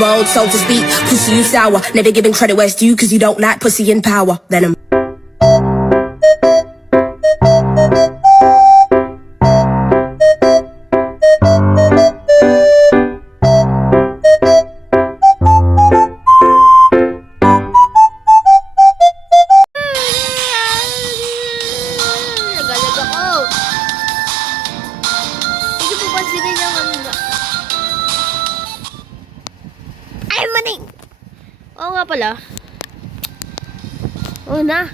world, so to speak. Pussy, you sour. Never giving credit where it's due, cause you don't like pussy in power. Venom. Nagalag ako. Hindi po pansinin niya kanina. Ay, maning! Oo nga pala. Oo na.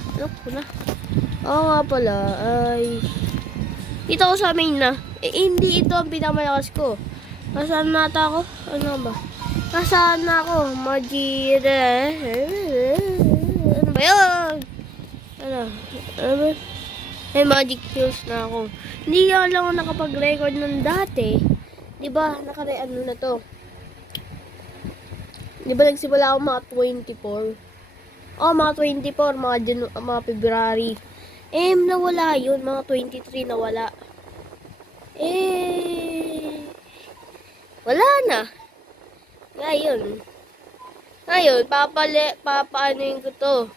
Oo nga pala. Ay... Dito ako sa main na. Hindi ito ang pinamalakas ko. Nasaan nata ako? Ano ba? Nasaan na ako? Majira. Ano ba yun? Ano ba? May magic pills na ako. Hindi lang ako nakapag-record ng dati. Diba? Ano na to? Diba nagsimula ako mga 24? Oh, mga 24. Mga February. Nawala yun. Mga 23 nawala. Wala na. Ngayon, papaanoin ko to.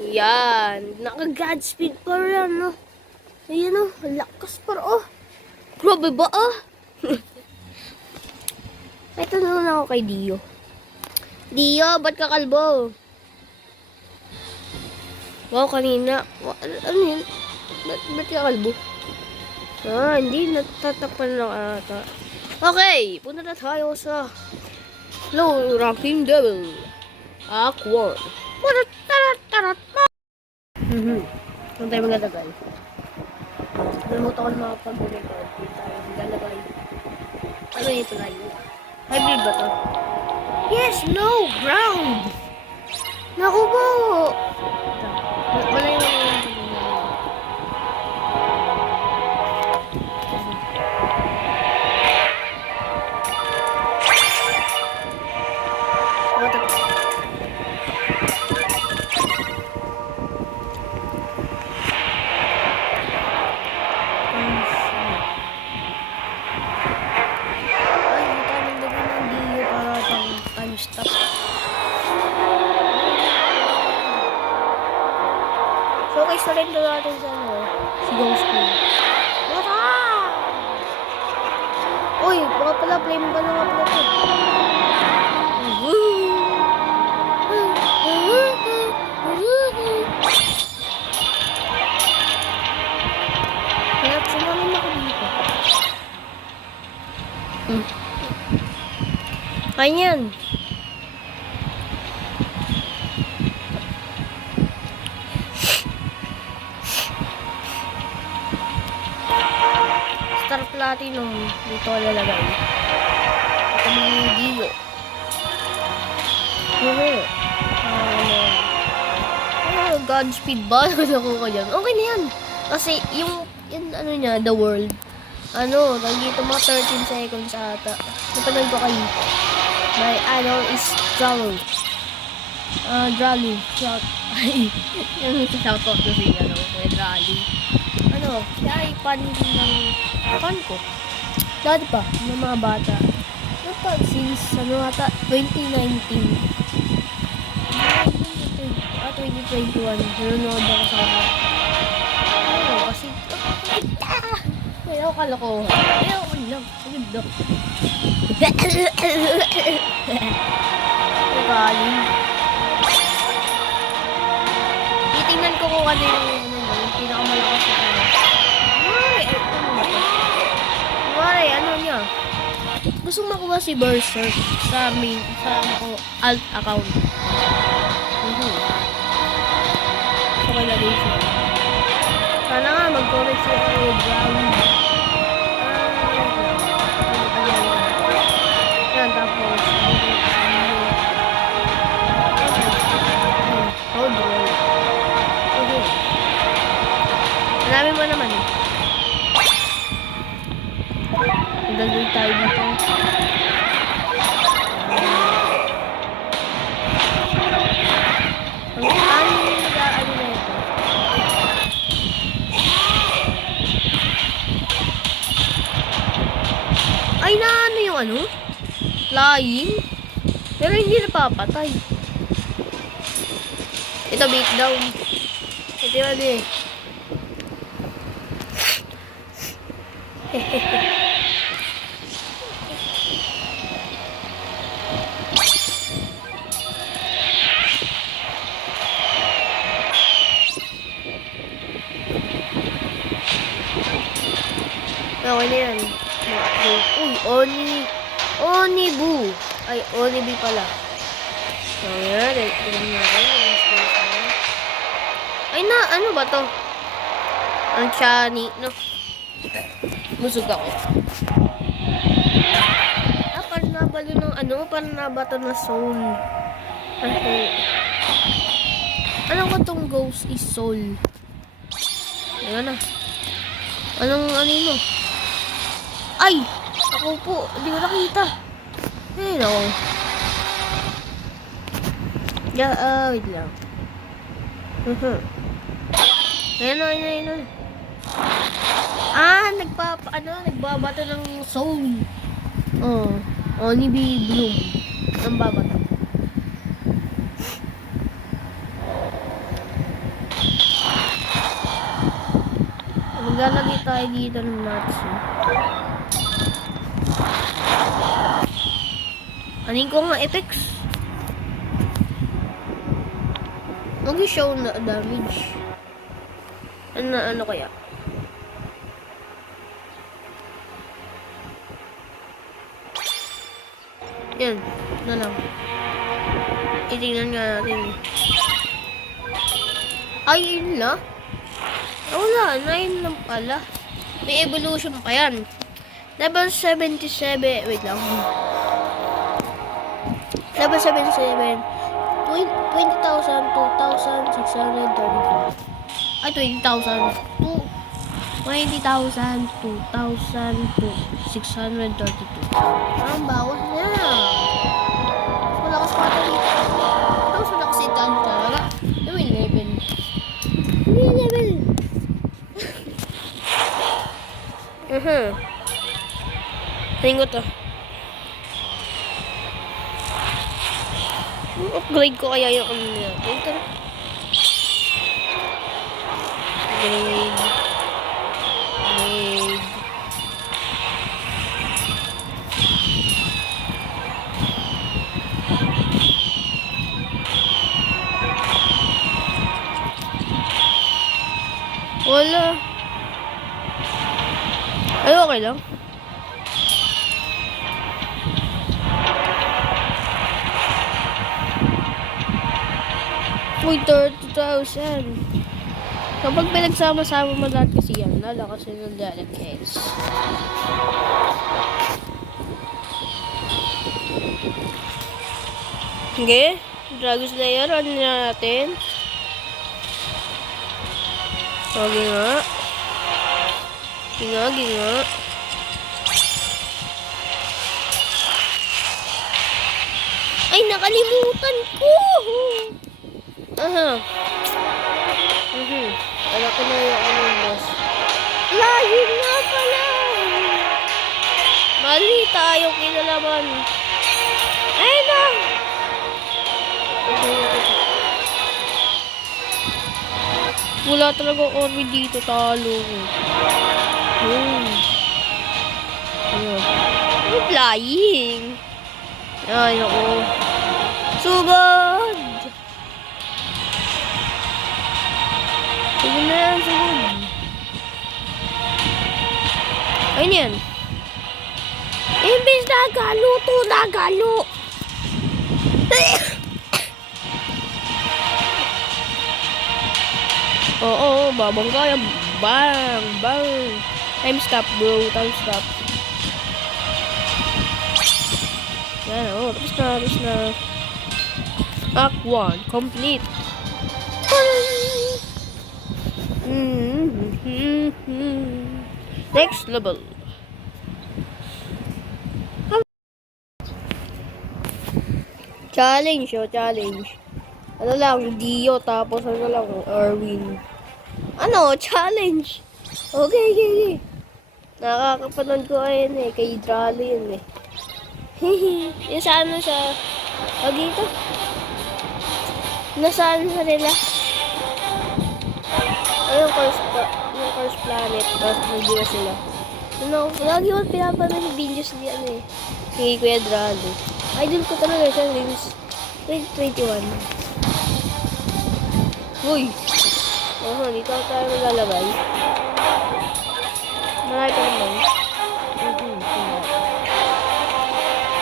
Yan. Naka-Godspeed pa rin, no? Ayan, no? Lakas pa rin, oh. Grabe ba, oh? May tanong na ako kay Dio. Dio, ba't ka kalbo? Wow, kanina. Ano yun? Ba't ka kalbo? Hindi. Natatakpan lang ata. Okay, punta na tayo sa low ranking devil. Act 1. Kung tayo maglalagay. Nalimutan ko na makapag-record. Kung tayo maglalagay. Ano ito na yun? Hybrid ba to? Yes, no, ground! Naku po! Wala yung stop. Showcase na rin doon natin sa Sigaw School. Wala! Uy, baka pala, flame ba na nga pala ito? Kaya sumamin ako dito. Kanyan. Star Platinum dito lalagay. Ito yung Dio. Godspeed ba? Ako ko yan. Okay na yan. Kasi yung ano niya, the world. Dito mga 13 seconds ata. Matagal ko kayo. My idol is Dralu. Dralu. Shout. Yung shoutout ko si Dralu. Siya ay fan ko. Dati pa, ng mga bata. Since, 2019. 2021. Nanonood ako sa kanya. Kasi, ayaw kalokohan. Ayaw ko lang. Sagid lang. Galing. Titingnan ko kung ano yung pinakamalakas sa kanya. Ano niya? Gusto makuha si Berserk sa alt account. Okay na din siya. Sana nga mag-comment siya kay Brown. Yan, tapos hold on. Marami mo naman eh. Magdagdag tayo dito. Ay na ano yung flying? Pero hindi napapatay. Ito, beatdown. Ito yun eh. Okay na yan. Uy, Onibu. Ay, Onibi pala. So, yan. Tignan natin. Ay na, ano ba to? Ang chani, no? Busog ako. Parang nabalo ng ano? Parang nabato na soul. Okay. Alam ko tong ghost is soul. Ayan na. Ano mo? Ay! Ako po, hindi ko nakita. Ayun ako. Wait lang. Ayun. Nagbabato ng soul. Onibi Bloom. Ang babato. Maglalagay tayo dito ng Natsu. Anin ko nga effects. Mag-show na damage. Ano kaya? Yan. Na lang. Itingnan nga natin. Ay, yun na. Wala. 9 lang pala. May evolution pa yan. Level 77. Wait lang. Level 77. 20,000, 2,632. Ay, 20,000. 20,000, 2,632. Ang bawas niya. Mas malakas pa ito dito. Mas malakas ito talaga. May level. May level. Tingin ko to. Upgrade ko kaya yung ano niya. Ito na. Upgrade. Wala. Ay, okay lang. Uy, 30,000. Kapag pinagsama-sama mo lahat kasi yan, lalakas yun ng Dalek Heads. Okay, Dragon Slayer, ano natin? Okay nga. Ginga. Ay, nakalimutan ko! Alam ko na yung anong boss. Lahin nga pala! Mali tayong kinalaman. Ay na! Wala talaga orbi dito, talo. Flying! Ay, ako. Sugod! Sugod na yan, sugod. Ayun yan. Imbis nagalo to, nagalo. Oo, babang kaya. Bang, bang. Time stop, bro. Time stop. Yan, tapos na. Act 1, complete. Next level. Challenge. Ano lang, Dio, tapos ano lang, Erwin. Ano, challenge. Okay. Nakakapanood ko ayun kay Dralo yun Hehe. Yung sa ano sa Dito. Nasaan sa nila? Yung Curse Planet. Tapos hindi na sila. Lagi ko pinapanood yung videos ni ano eh. Si Kuya Drago. Idol ko talaga siya since 2021. Uy! Dito tayo maglalagay. Marami ka naman.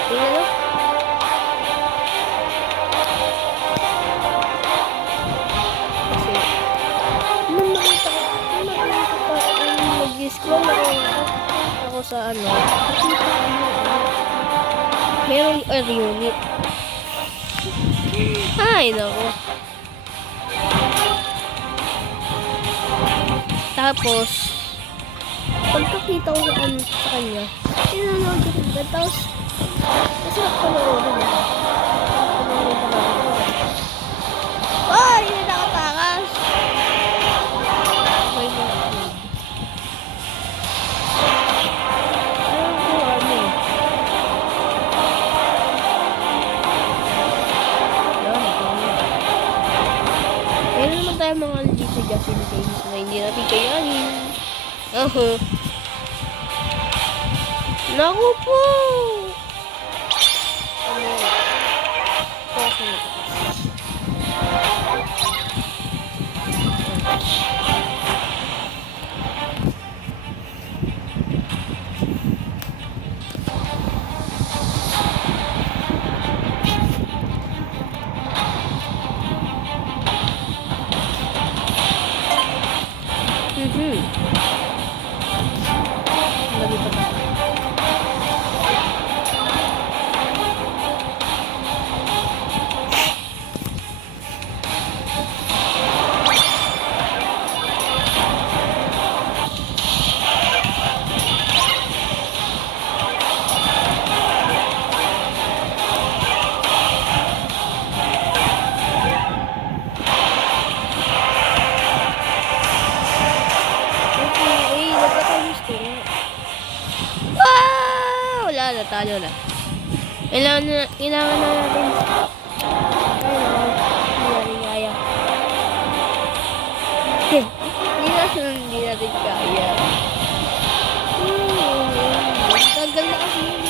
Tingnan mo. Kasi, mag-scroll ako sa ano. Merong air unit. Ay, nako. Tapos, pagkakita ko sa kanya, tinanood ko ba? Tapos, masarap ka na rin. Ay, hindi nakatakas! Okay na. Meron naman tayo mga dito just in case na hindi natin kayanin. Naku po! Lagi pa ba? Wala na, talo na. Kailangan na natin. Hindi natin kaya. Hindi natin kaya. Tagal na kasi yung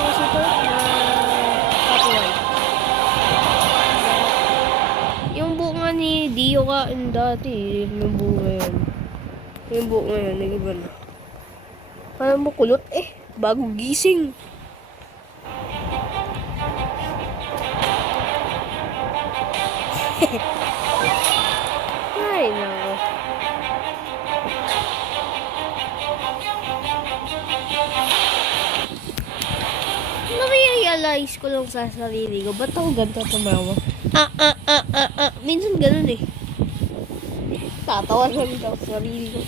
kasi ito copyright. Yung bunga ni Dio ka dati, yung bunga yun. Yung bunga yun, nag-iba na. Parang makulot bago gising. Ay, nako. Nare-realize ko lang sa sarili ko, ba't ako ganito tumawa? Minsan ganun eh. Tatawa lang daw sa sarili ko.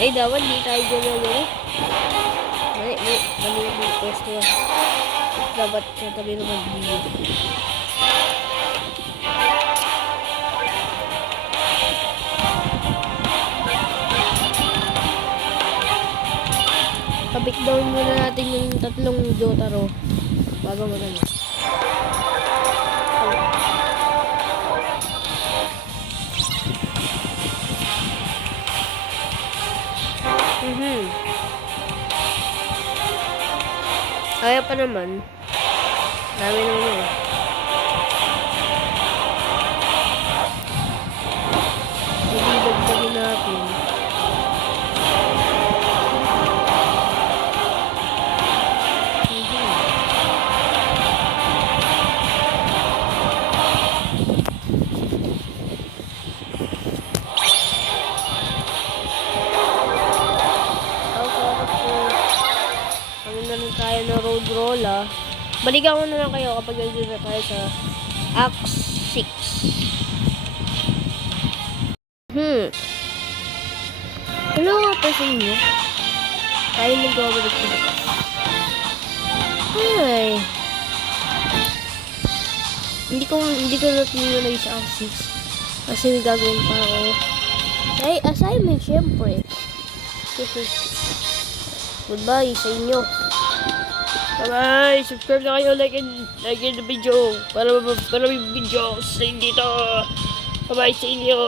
Ay, dapat di tayo dyan. Mali yung pwesto. Dapat sa tabi ng mag-video. Kabit down muna natin yung tatlong Jotaro bago magano. Kaya pa naman. Dami naman yun. Dagdagin natin. Tayo na road roller. Balikan ko na lang kayo kapag nandun na tayo sa Act 6. Ano nga pa sa inyo? Tayo mag-gawalik sa labas. Ay. Hindi ko na tinulay sa Act 6. Kasi gagawin pa ako diamond, syempre. Goodbye sa inyo. Bye-bye! Subscribe na kayo, like the video para may videos na dito. Bye-bye sa inyo!